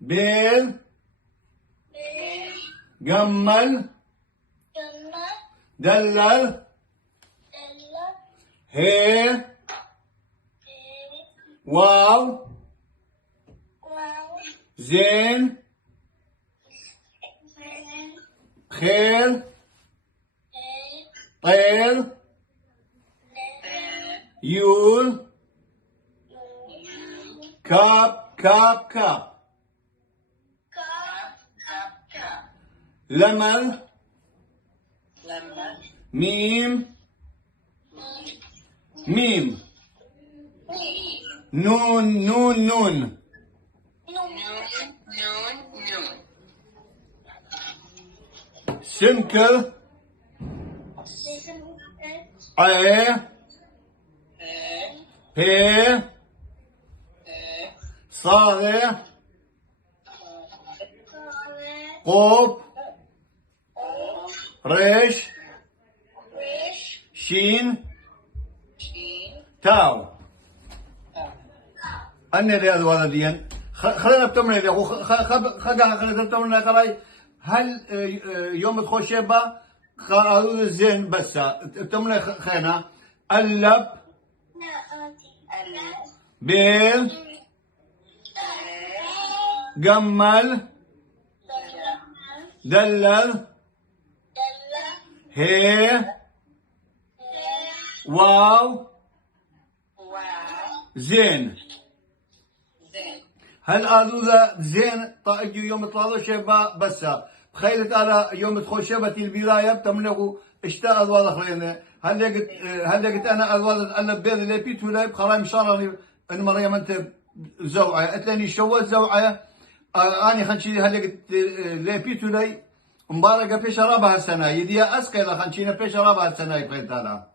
بيل جمل دلل هي واو زين خيل طير يول كاب كاب كاب لمل ميم ميم نون نون نون سمكل عي هي صاغي قوب ريش شين تاو أنا اللي هذا ولديا خلينا بتمرين يا أخو خلينا بتمرين قراي هل يوم تخش با قالوا زين بس بتمرين خينا اللب بيل جمل دلل هي واو زين هل قالوا ذا زين طاقوا يوم طلعوا شبا بس بخيلت أنا يوم تخش شبة البداية بتملكوا اشتاق أذوال خلينا هل لقيت أنا أذوال أنا بير اللي بيتو لا بخلاص مشارني إن مريم أنت زوعة أتلاني شوال زوعة أنا خنشي هل لقيت اللي بيتو لا مباركة في شرابها السنة يدي أسكيلا خنشينا في شرابها السنة بخيلت أنا